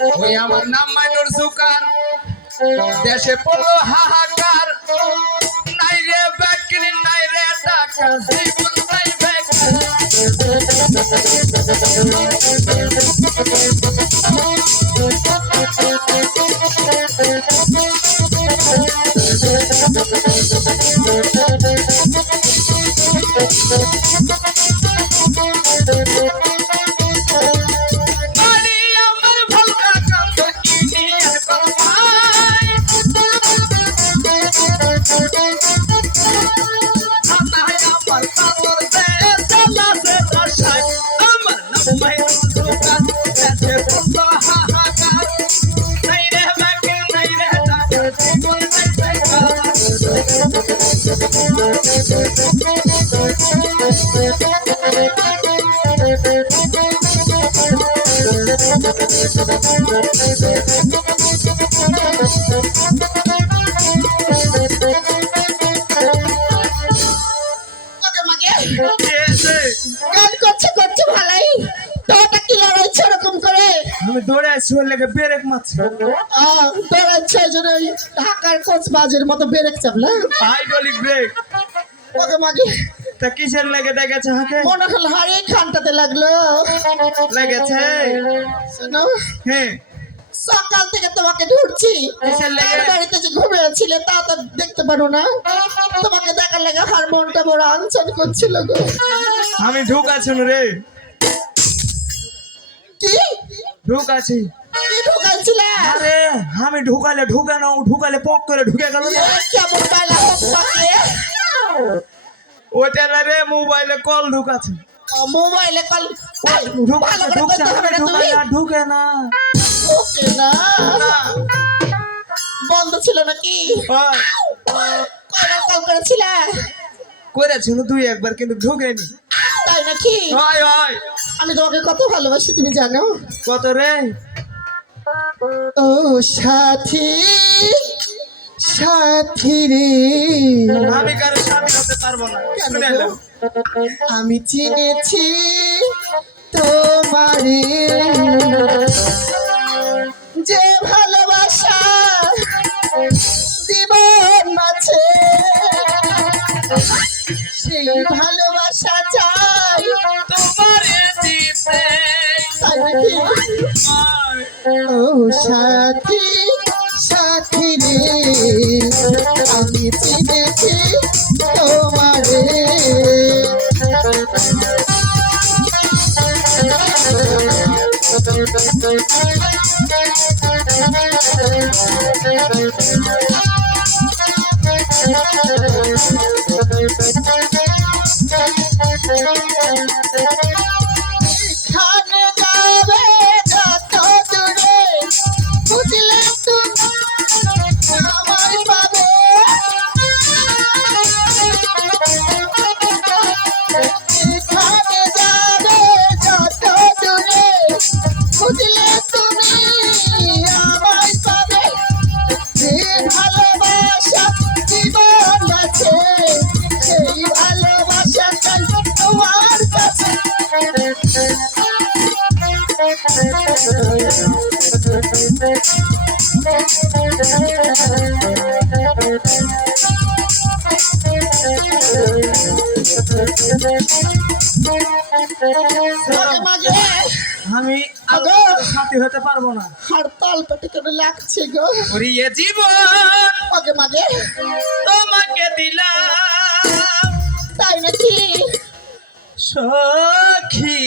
ওই আমার নাম মাইনর সুকার দেশে পড়ল হাহাকার। নাই রে ব্যাকরি নাই রে টাকা। জীবন নাই ব্যাকরি গান করছে করছে ভালাই। তোটা কি লড়াইছে এরকম করে। আমি দৌড়ে আসছি ওর লেগে ব্রেক মারছি। আহ, দৌড়াচ্ছে ওই জন্য ওই ঢাকার কোচ বাজের মতো বেরেক চাপলা হাইড্রোলিক ব্রেক ওকে মাগে। তা কিসের লেগে দেখেছে হাকে মনে হল খানটাতে লাগল। লেগেছে? শোনো হ্যাঁ। সকাল থেকে তোমাকে ঢুকছি। বাড়িতে যে ঘুমিয়েছিলে তা তো দেখতে পারো না। তোমাকে দেখার লেগে হার মনটা বড় আনচন করছিল গো। আমি ঢুক আছি রে। কি? ঢুক আছি। আরে আমি ঢুকালে ঢুকে না ঢুকালে পক করে ঢুকে গেল কেমন পাইলা না রে মোবাইলে কল ঢুকাছে মোবাইলে কল ঢুকে না। ওকে না। বন্ধ ছিল নাকি? কয়বার কল করেছিলে? করেছিল দুই একবার কিন্তু ঢুকেনি। তাই নাকি? হয় হয়। আমি তোমাকে কত ভালোবাসি তুমি জানো? কত রে? ও সাথী। সাথী রে আমি কারও স্বামী হতে পারব না কেন শুনে গো? নাও। আমি চিনেছি তোমারে যে ভালোবাসা জীবন মাঝে সেই ভালোবাসা চাই তোমারে দিতে। ও সাথী চিনেছি তোমারে খানে আমি আগো। সাথী হতে পারব না। হরতাল পেটে করে লাগছে গো। ওরিয়ে জীবন মাঝে মাঝে তোমাকে দিলাম। তাই নাকি? সখী